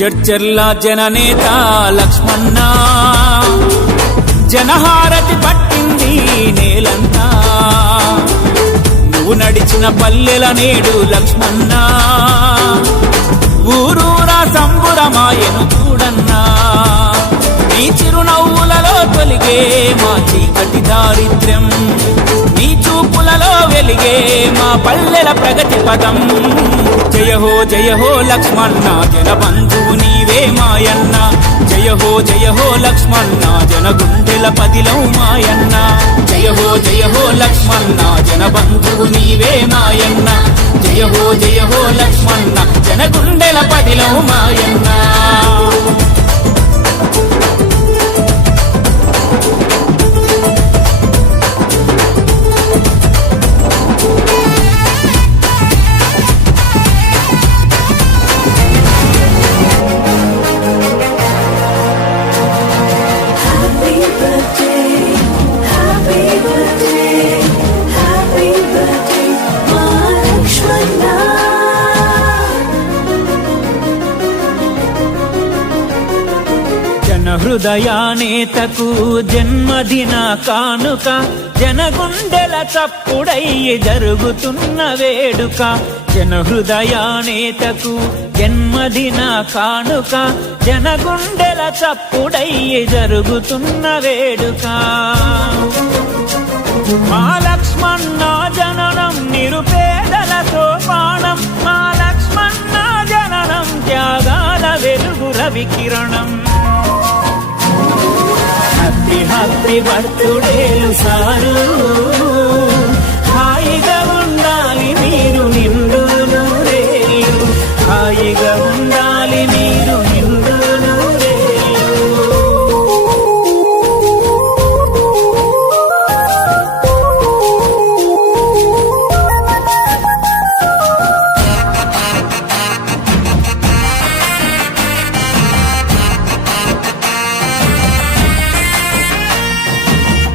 చర్చర్ల జననేత లక్ష్మణ జనహారతి పట్టింది నేలంతా నువ్వు నడిచిన పల్లెల నేడు లక్ష్మణ ఊరూరా సంబురమాయను చూడన్నా నీ చిరునవ్వులలో తొలిగే మా చీకటి దారిద్ర్యం నీ చూపులలో వెలిగే మా పల్లెల ప్రగతి పదం జయ హో లక్ష్మణ జన బంధువు నీవే మాయన్న జయ హో లక్ష్మణ జన గుండెల పదిలవు మాయన్న జయ హో లక్ష్మణ జన బంధువు నీవే మాయన్న జయ హో లక్ష్మణ జన గుండెల పదిలవు మాయన్న హృదయానేతకు జన్మదిన కానుక జనగుండెల చప్పుడయ్యి జరుగుతున్న వేడుక జన హృదయానేతకు జన్మదిన కానుక జనగుండెల చప్పుడయ్యి జరుగుతున్న వేడుక మా లక్ష్మణ జననం నిరుపేదలతో పానం మా లక్ష్మణ జననం త్యాగాల వెలుగు రవికిరణం హ్యాపీ బర్త్డేలు సారు హాయిగా ఉండాలి మీరు నిండు నూరేళ్ళు హాయిగా ఉండాలి మీరు నిండు నూరేళ్ళు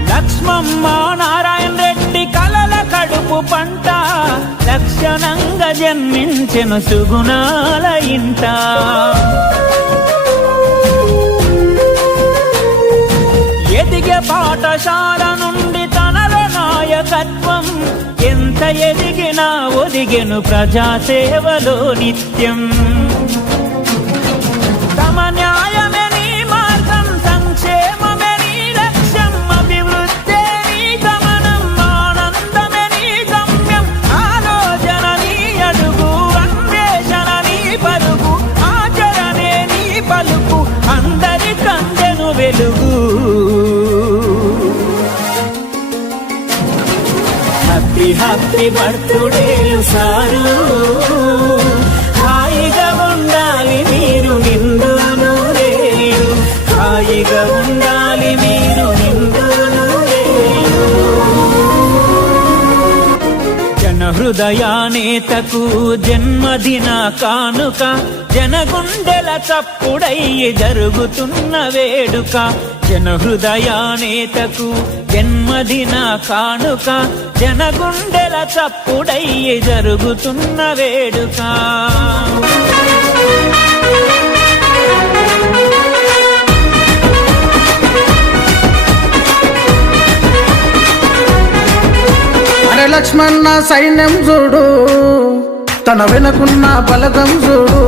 లక్ష్మమ్మ నారాయణ రెడ్డి కలల కడుపు పంట లక్షణంగా జన్మించెను సుగుణాల ఇంట ఎదిగే పాఠశాల నుండి తనలో నాయకత్వం ఎంత ఎదిగినా ఒదిగెను ప్రజాసేవలో నిత్యం తమ న్యాయమే నీ మార్గం సంక్షేమమే నీ లక్ష్యం అభివృద్ధి నీ గమనం ఆనందమే నీ గమ్యం ఆలోచన నీ అడుగు అన్వేషణ నీ పరుగు ఆచరణే నీ పలుకు అందరి కందెను వెలుగు హ్యాపీ బర్త్డేలు సారు హాయిగా ఉండాలి మీరు నిండు నూరేళ్ళు హాయిగా ఉండాలి మీరు నిండు నూరేళ్ళు జన హృదయానేతకు జన్మదిన కానుక జనగుండెల చప్పుడయ్యి జరుగుతున్న వేడుక జన హృదయానేతకు జన్మదిన కానుక జనగుండెల చప్పుడయ్యి జరుగుతున్న వేడుక అరే లక్ష్మణ సైన్యం చూడు తన వెనుకున్న బలగం చూడు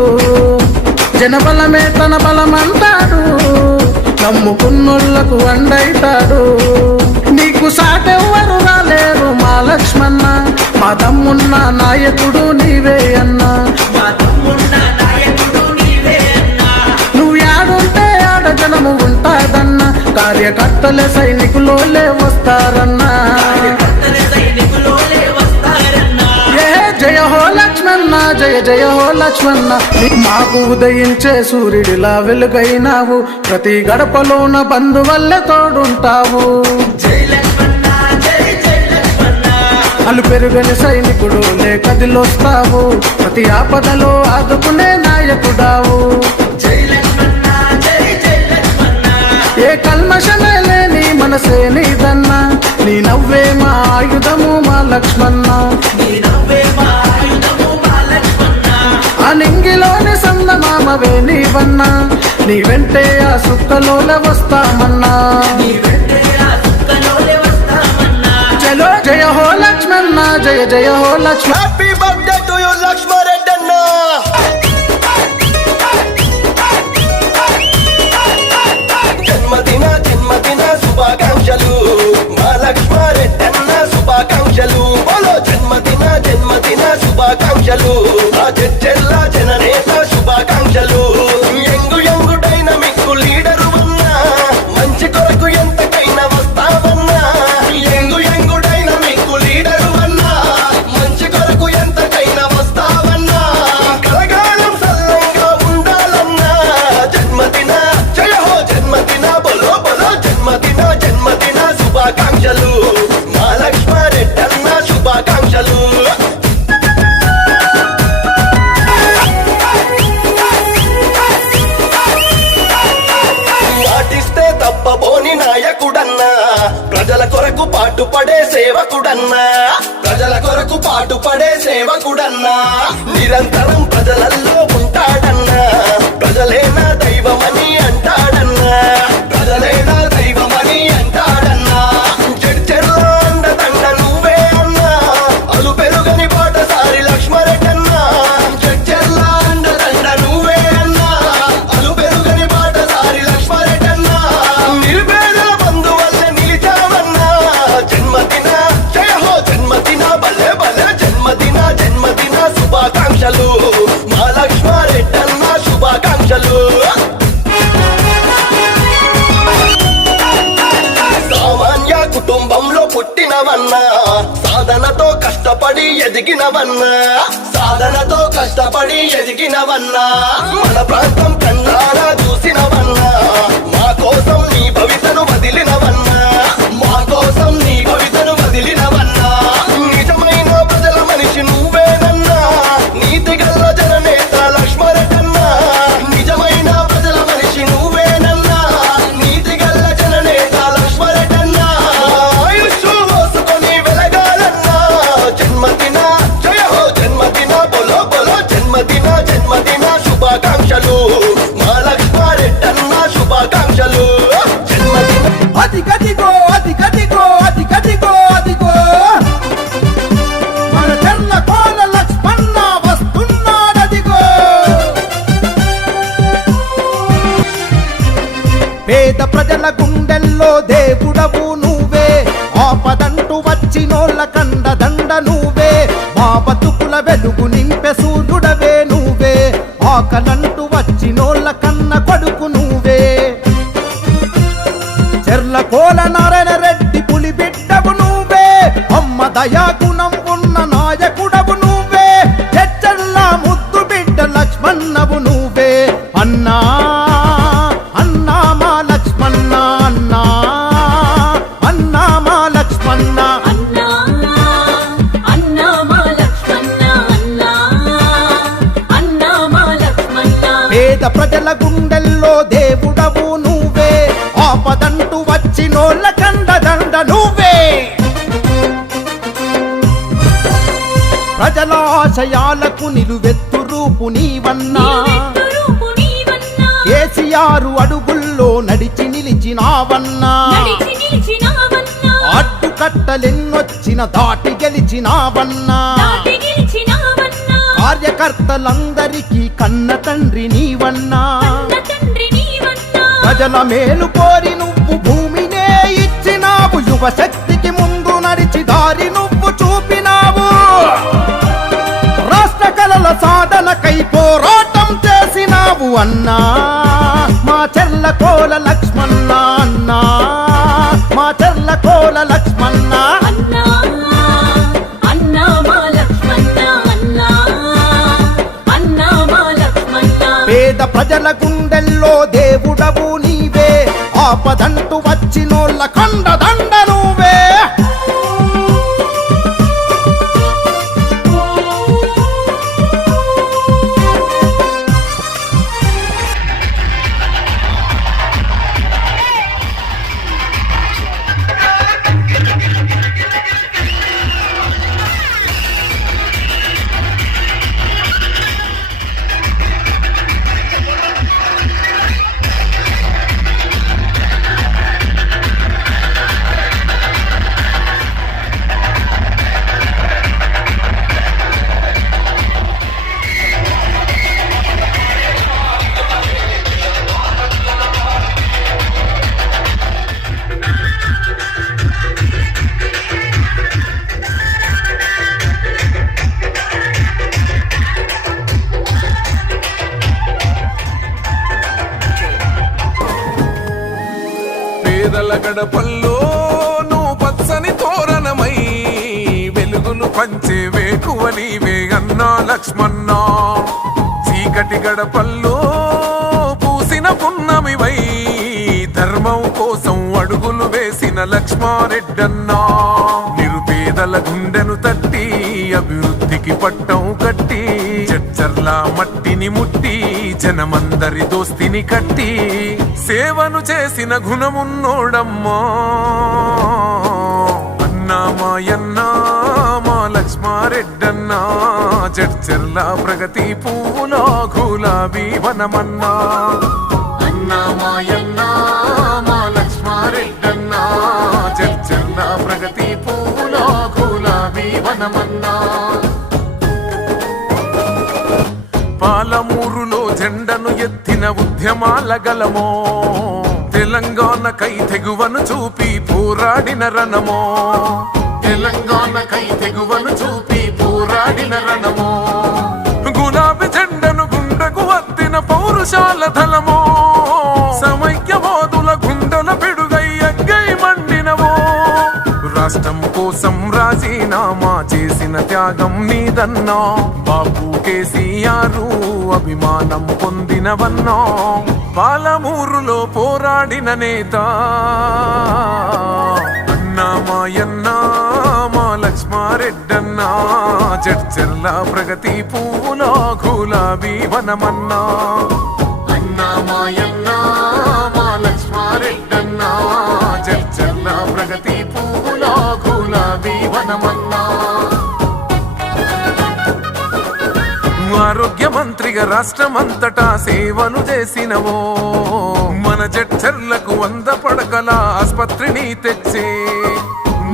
జనబలమే తన బలమంటాడు నమ్ముకున్నోళ్లకు అండైతాడు నీకు సాటెవ్వరు రాలేరు మా లక్ష్మణ మా తమ్మున్న నాయకుడు నీవే అన్నా నువ్వు యాడుంటే ఆడ జనము ఉంటాదన్నా కార్యకర్తలే సైనికులోలే వస్తారన్నా జయ హో లక్ష్మణ జయ హో లక్ష్మణ మాకు ఉదయించే సూర్యుడిలా వెలుగైనావు ప్రతి గడపలోన బంధువల్లే తోడుంటావు అలు పెరుగని సైనికుడు కదిలొస్తావు ప్రతి ఆపదలో ఆదుకునే నాయకుడావు ఏ కల్మషమే లేని మనసే నీదన్నా నీ నవ్వే మా ఆయుధము మా లక్ష్మణ ఆ నింగిలోని సందమామ ఉన్నావే నీవన్నా, నీ వెంటే ఆ సుక్కలోలే వస్తామన్నా. చలో జయ హో లక్ష్మణ, జయ జయ హో Lakshmana. Happy birthday to you Lakshmareddy అన్న. జన్మదిన జన్మదిన శుభాకాంక్షలు మా లక్ష్మారెడ్డి అన్న, శుభాకాంక్షలు. బోలో జన్మదిన జన్మదిన శుభాకాంక్షలు ఆ చెల్లా జననేత, శుభాకాంక్షలు. యంగు యంగు డైనమిక్ లీడరు అన్నా, మంచి కొరకు ఎంతకైనా వస్తావన్నా. యంగు యంగు డైనమిక్ లీడరు అన్నా, మంచి కొరకు ఎంతకైనా వస్తావన్నా. కలగాలం సల్లంగా ఉండాలన్నా. జన్మదిన జయ హో జన్మదిన, బలో బలో జన్మదిన జన్మదిన శుభాకాంక్షలు మా లక్ష్మారెడ్డి అన్న, శుభాకాంక్షలు. మాటిస్తే తప్పబోని నాయకుడన్నా, ప్రజల కొరకు పాటుపడే సేవకుడన్నా. ప్రజల కొరకు పాటుపడే సేవకుడన్నా, నిరంతరం ప్రజలల్లో ఉంటాడన్నా. ప్రజలేనా దైవమని అంటాడన్నా, ప్రజలేనా దైవమని అంటాడన్నా. చెడ్చెర్ల అండదండ నువ్వే అన్నా, అలు పెరుగని బాటసారి లక్ష్మారెడ్డి అన్నా. చెడ్చెర్ల అండదండ నువ్వే అన్నా, అలు పెరుగని బాటసారి లక్ష్మారెడ్డి అన్నా. నిరుపేదల బంధువల్ల నిలిచావన్నా. జన్మదిన జయ హో జన్మదిన, భలే భలే జన్మదిన జన్మదిన శుభాకాంక్షలు మా లక్ష్మారెడ్డి అన్న, శుభాకాంక్షలు. సామాన్య కుటుంబంలో పుట్టినవన్నా, సాధనతో కష్టపడి ఎదిగినవన్నా. సాధనతో కష్టపడి ఎదిగినవన్నా, మన ప్రాంతం కన్నారా చూసినవన్నా. మా కోసం నీ భవితను వదిలినవన్నా, మా కోసం నీ భవితను వదిలినవన్నా. నిజమైన ప్రజల మనిషి నువ్వేనన్నా, నీతి గల్ల జననేత లక్ష్మారెడ్డి అన్నా. నిజమైన ప్రజల మనిషి నువ్వేనన్నా, నీతి గల్ల జననేత లక్ష్మారెడ్డి అన్నా. ఆయుష్ మోసుకొని వెలగాలన్నా. జన్మదిన జయ హో జన్మదిన, బోలో బోలో జన్మదిన జన్మదిన శుభాకాంక్షలు మా లక్ష్మారెడ్డి అన్న, శుభాకాంక్షలు. జన్మదిన అదిగదిగో అదిగదిగో అదిగదిగో అదిగో మన చర్ల కోల లక్ష్మణ వస్తున్నాడదిగో. పేద ప్రజల గుండెల్లో దేవుడవు నువ్వే, ఆపదంటూ వచ్చినోళ్ళ కండదండ నువ్వే. మా బతుకుల వెలుగు నింపే సూర్యుడవే నువ్వే, ఆకలంటూ వచ్చినోళ్ళ కన్న కొడుకు నువ్వే. చెర్ల కోల నారాయణ రెడ్డి పులి బిడ్డవు నువ్వే, అమ్మ దయా గుణం ఉన్న నాయకుడవు నువ్వే. చెచ్చర్ల ముద్దు బిడ్డ లక్ష్మణవు నువ్వే అన్నా. అన్నా మా లక్ష్మణ అన్నా, అన్నా మా లక్ష్మణ. అన్నా అన్నా మా లక్ష్మణ, అన్నా అన్నా మా లక్ష్మణ. పేద ప్రజల గుండెల్లో దేవుడవు నువ్వే, ఆపదంటూ వచ్చినోళ్ళ కండదండ నువ్వే. ప్రజల ఆశయాలకు నిలువెత్తు రూపు నీవన్నా. నిలువెత్తు నీవన్నా, కేసీఆర్ అడుగుల్లో నడిచి నిలిచినావన్నా. నడిచి నిలిచినావన్నా. అడ్డుకట్టలెన్నొచ్చిన దాటి గెలిచినావన్నా. దాటి గెలిచినావన్నా. కార్యకర్తలందరికీ కన్న తండ్రి నీవన్నా. కన్న తండ్రి నీవన్నా. ప్రజల మేలు కోరి నువ్వు భూమినే ఇచ్చినావు, యువ శక్తికి ముందు నడిచి దారి నువ్వు చూపినావు. రాష్ట్ర కళల సాధనకై పోరాటం చేసినావు అన్నా. మా చెర్ల కోల లక్ష్మణ అన్నా, మా చెర్ల కోల లక్ష్మణ. అన్నా అన్నా మా లక్ష్మణ, అన్నా అన్నా మా లక్ష్మణ. పేద ప్రజల గుండెల్లో దేవుడవు నీవే, ఆపదంటూ వచ్చినోళ్ళ కండదండ నువ్వే. గడపల్లో నువ్వు పచ్చని తోరణమై వెలుగులు పంచే వేకువ నీవే అన్నా లక్ష్మణ. చీకటి గడపల్లో పూసిన పున్నమివై ధర్మం కోసం అడుగులు వేసిన లక్ష్మారెడ్డన్నా. నిరుపేదల గుండెను తట్టి అభివృద్ధికి పట్టం కట్టి చర్చర్ల మట్టిని ముట్టి జనమందరి దోస్తిని కట్టి సేవను చేసిన గుణమున్నోడమ్మా. అన్నామాయన్నా మా లక్ష్మారెడ్డన్నా చర్చర్ల ప్రగతి పువ్వులా గులాబీ వనమన్నా. అన్నామాయన్నా మా లక్ష్మారెడ్డన్నా చర్చర్ల ప్రగతి పువ్వులా గులాబీ వనమన్నా. పాలమూరులో జెండను ఎత్తిన ఉద్యమాల గలమో తెలంగాణకై తెగువను చూపి పోరాడిన రణమో. తెలంగాణకై తెగువను చూపి పోరాడిన రణమో. గులాబీ జెండను గుండెకు వత్తిన పౌరుషాల ధలమో. సమైక్యవాదుల గుండెల పిడుగై అగ్గై మండినవో. రాష్ట్రం కోసం రాజీనామా చేసిన త్యాగం నీదన్నా. బాబు కేసీఆర్ అభిమానం పొందినవన్నా. పాలమూరులో పోరాడిన నేత అన్నామాయన్నా మా లక్ష్మారెడ్డన్నా చర్చర్ల ప్రగతి పువ్వులా గులాబీ వనమన్నా. అన్నామాయన్నా మా లక్ష్మారెడ్డన్నా చర్చర్ల ప్రగతి పువ్వులా గులాబీ వనమన్నా. ఆరోగ్య మంత్రిగా రాష్ట్రమంతటా సేవలు చేసినవో. మన జడ్చర్లకు 100 పడకల ఆస్పత్రిని తెచ్చే.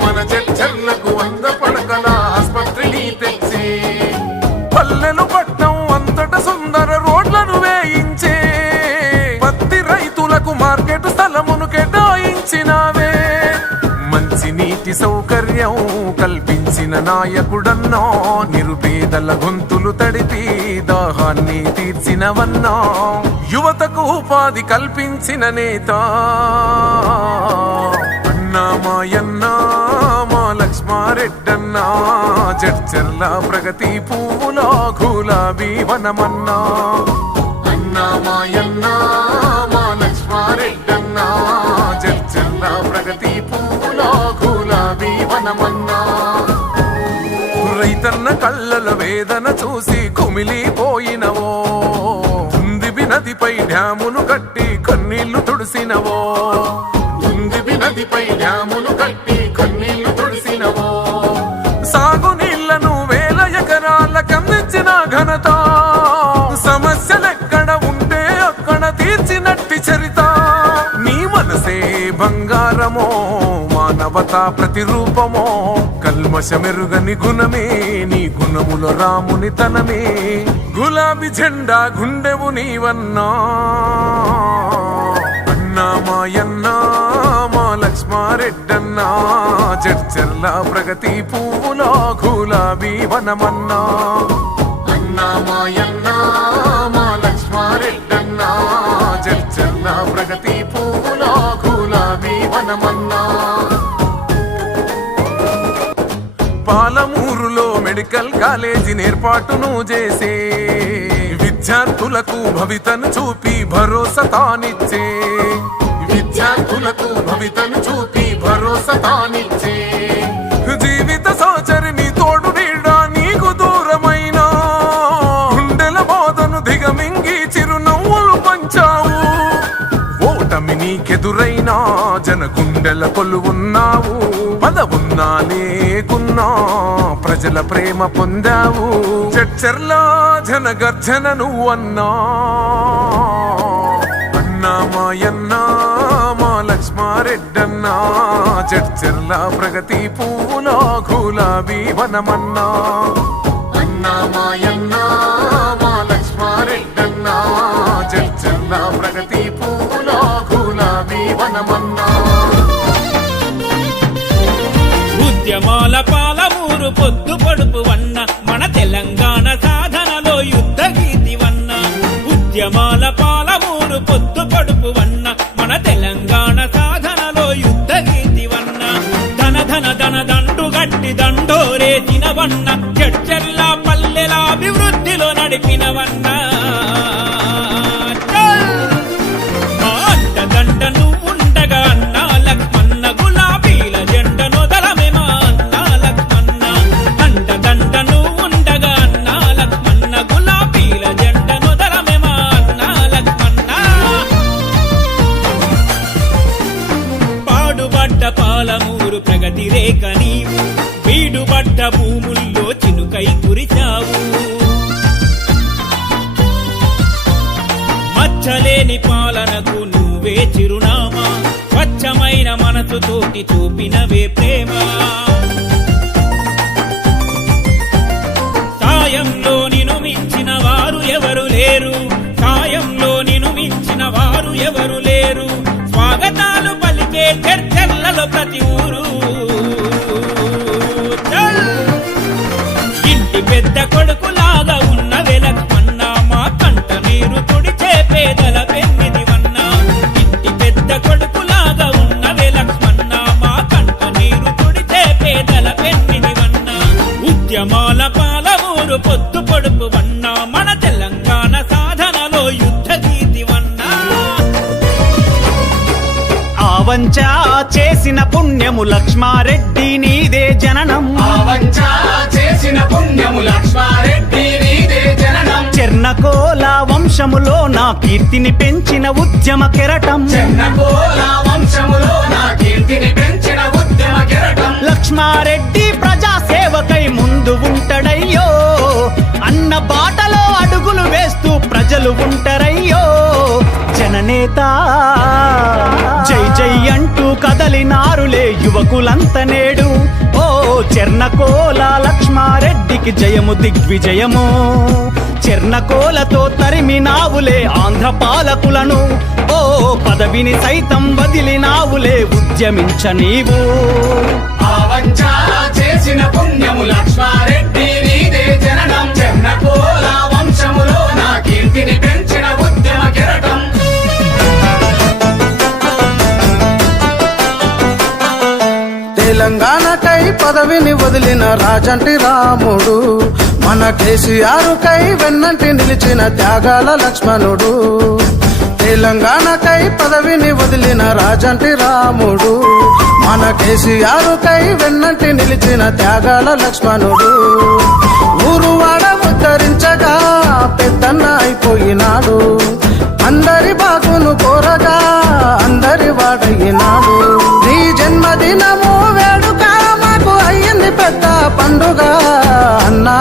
మన జడ్చర్లకు 100 పడకల ఆస్పత్రిని తెచ్చే. పల్లెలు పట్నం అంతట సుందర రోడ్లను వేయించే. పత్తి రైతులకు మార్కెట్ స్థలమును కేటాయించినావే. మంచి నీటి సౌకర్యం కల్పించిన నాయకుడన్నా. నిరుపేదల గొంతులు తడిపి దాహాన్ని తీర్చినవన్నా. యువతకు ఉపాధి కల్పించిన నేత అన్నామాయన్నా మా లక్ష్మారెడ్డన్నా చర్చర్ల ప్రగతి పువ్వులా గులాబీ వనమన్నా. అన్నామాయన్నా మా లక్ష్మారెడ్డన్నా చర్చర్ల ప్రగతి పువ్వులా గులాబీ వనమన్నా. రైతన్న కళ్ళల వేదన చూసి కుమిలిపోయినవో. దుందిబి నదిపై డ్యామును కట్టి కన్నీళ్లు తుడిసినవో. దుందిబి నదిపై డ్యామును కట్టి కన్నీళ్లు తుడిసినవో. సాగునీళ్లను 1000 ఎకరాలకు అందించిన ఘనత. సమస్యలెక్కడ ఉంటే అక్కడ తీర్చినట్టి చరిత. నీ మనసే బంగారమో మానవతా ప్రతిరూపమో. కల్మషమెరుగని గుణమే నీ గుణముల రాముని తనమే. గులాబీ జెండా గుండెవు నీవన్నా. అన్నామాయన్నా మా లక్ష్మారెడ్డన్నా చర్చర్ల ప్రగతి పువ్వులా గులాబీ వనమన్నా. అన్నామాయన్నా మా లక్ష్మారెడ్డన్నా చర్చర్ల ప్రగతి పువ్వులా గులాబీ వనమన్నా. పాలమూరులో మెడికల్ కాలేజీ ఏర్పాటును చేసే. విద్యార్థులకు భవితను చూపి భరోసా తానిచ్చే. విద్యార్థులకు భవితను చూపి భరోసా తానిచ్చే. జీవిత సహచరిని తోడు నీడా నీకు దూరమైన. గుండెల బాధను దిగమింగి చిరునవ్వులు పంచావు. ఓటమి నీకెదురైనా జన గుండెల కొలువున్నావు. పదవున్నా లేకున్నా ప్రజల ప్రేమ పొందావు. చర్చర్ల జన గర్జన నువ్వన్నా. అన్నామాయన్నా మా లక్ష్మారెడ్డన్నా చర్చర్ల ప్రగతి పువ్వులా గులాబీ వనమన్నా. అన్నామాయన్నా మా లక్ష్మారెడ్డన్నా చర్చర్ల ప్రగతి పువ్వులా గులాబీ వనమన్నా. ఉద్యమాల పాలమూరు పొద్దు పొడుపు వన్న మన తెలంగాణ సాధనలో యుద్ధ గీతి వన్న. ఉద్యమాల పాలమూరు పొద్దు పొడుపు వన్న మన తెలంగాణ సాధనలో యుద్ధ చేసినవన్న చర్చల్ల పల్లెల అభివృద్ధిలో నడిపినవన్నా మా అండదండ నువ్వుండగా అన్నా లక్ష్మన్న గులాబీల జెండ నొదలమేమా అన్నా లక్ష్మన్న అండదండ నువ్వుండగా అన్నా లక్ష్మన్న గులాబీల జెండ నొదలమేమా అన్నా లక్ష్మన్న పాడుబడ్డ పాలమూరు ప్రగతి రేఖ నీవు వీడుబడ్డ భూముల్లో చినుకై కురిచావు మచ్చలేని పాలనకు నువ్వే చిరునామా స్వచ్ఛమైన మనసుతోటి చూపినవే ప్రేమ సాయంలో నిను మించిన వారు ఎవరు లేరు సాయంలో నిను మించిన వారు ఎవరు లేరు స్వాగతాలు పలికే చర్చలలో ప్రతి ఊరు ఇంటి పెద్ద కొడుకులాగా ఉన్నవే లక్ష్మన్న మా కంట నీరు తుడిచే పేదల పెన్నిదివన్నా ఇంటి పెద్ద కొడుకులాగా ఉన్నవే లక్ష్మన్న మా కంట నీరు తుడిచే పేదల పెన్నిదివన్నా ఉద్యమాల పాలమూరు పొద్దు పొడుపు వన్నా మన తెలంగాణ సాధనలో యుద్ధ గీతివన్నా ఆవంచా చేసిన పుణ్యము లక్ష్మారెడ్డి నీదే జననం చేసిన పుణ్యము లక్ష్మారెడ్డి నీదే జననం చెర్నకోల వంశములో నా కీర్తిని పెంచిన ఉద్యమ కెరటం చెన్నకోల వంశములో నా కీర్తిని పెంచిన ఉద్యమ కెరటం లక్ష్మారెడ్డి ప్రజా సేవకై ముందు ఉంటడయ్యో అన్న బాటలో అడుగులు వేస్తూ ప్రజలు ఉంటరయ్యో జననేత జై జై అంటూ కదలినారులే యువకులంత నేడు ఓ చెర్నకోల లక్ష్మారెడ్డికి జయము దిగ్విజయము చెర్నకోలతో తరిమినావులే ఆంధ్ర పాలకులను ఓ పదవిని సైతం వదిలినావులే ఉద్యమించ నీవు ఆవంచా చేసిన పుణ్యము లక్ష్మారెడ్డి నీదే జననం చెన్నకోల వంశములో నా కీర్తిని పెంచిన ఉద్యమ కెరటం తెలంగాణకై పదవిని వదిలిన రాజంటి రాముడు మన కేసీఆర్ కై వెన్నంటి నిలిచిన త్యాగాల లక్ష్మణుడు తెలంగాణకై పదవిని వదిలిన రాజంటి రాముడు మన కేసీఆర్ కై వెన్నంటి నిలిచిన త్యాగాల లక్ష్మణుడు ఊరు వాడ ఉద్ధరించగా పెద్దన్న అయిపోయినాడు అందరి బాగును కోరగా అందరి వాడయినాడు నీ జన్మదినము వేడుక మాకు అయ్యింది పెద్ద పండుగ అన్నా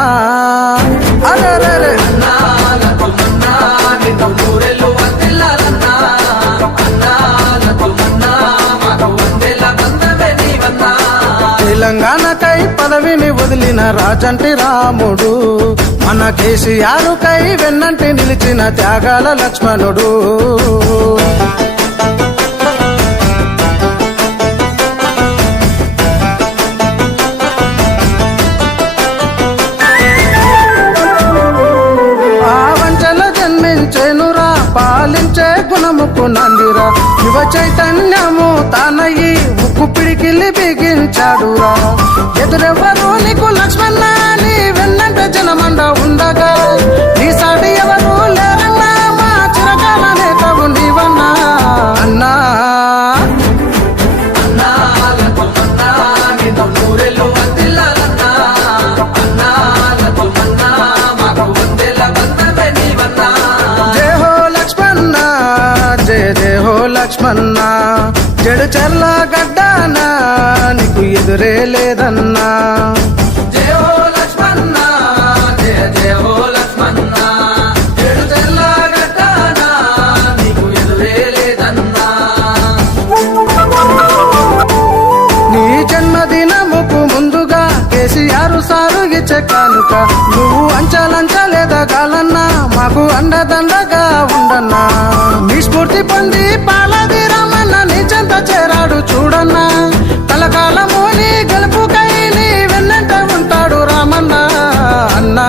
అరే అన్నా తెలంగాణకై పదవిని వదిలిన రాజంటి రాముడు మన కేసీఆర్ కై వెన్నంటి నిలిచిన త్యాగాల లక్ష్మణుడు ఆవంచల జన్మించేనురా పాలించే గుణముకు నందిరా యువ చైతన్యము తానయ్యి ఉక్కు పిడికిల్లి బిగించాడురా ఎదురెవరు నీకు లక్ష్మణ నీ వెన్నంట జనమండ ఉండగా నీ సాటి ఎవరు లేరన్నా మా చిరకాల నేతవు నీవన్నా అన్నా జయ హో లక్ష్మణ జయ జయ హో లక్ష్మణ జడు చర్ల గడ్డానా నీకు ఎదురే లేదన్నా జయ హో లక్ష్మణ జయ జయ హో లక్ష్మణ జడు చర్ల గడ్డానా నీకు ఎదురే లేదన్నా నీ జన్మదినముకు ముందుగా కేసీఆర్ సారు ఇచ్చే కానుక నువ్వు అంచలంచలేదగాలన్నా మాకు అండదండగా ఉండన్నా నీ స్ఫూర్తి పొంది పాలది రామన్న నీ చెంత చేరాడు చూడన్నా కలకాలము నీ గెలుపుకై నీ వెన్నంట ఉంటాడు రామన్న అన్నా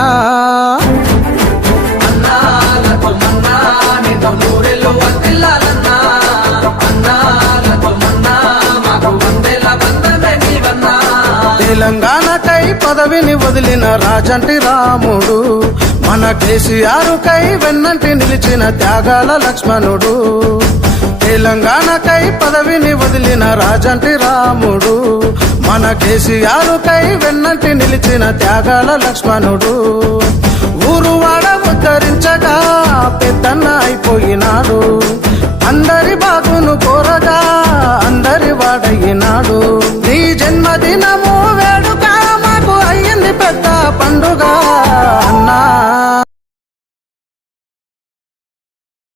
తెలంగాణ తెలంగాణకై పదవిని వదిలిన రాజంటి రాముడు, మన కేసీఆర్ కై వెన్నంటి నిలిచిన త్యాగాల లక్ష్మణుడు. తెలంగాణకై పదవిని వదిలిన రాజంటి రాముడు, మన కేసీఆర్ కై వెన్నంటి నిలిచిన త్యాగాల లక్ష్మణుడు. ఊరు వాడ ఉద్ధరించగా పెద్దన్న అయిపోయినాడు, అందరి బాగును కోరగా అందరి వాడయినాడు. నీ జన్మదినము వేడుక మాకు అయ్యింది పెద్ద పండుగ అన్నా.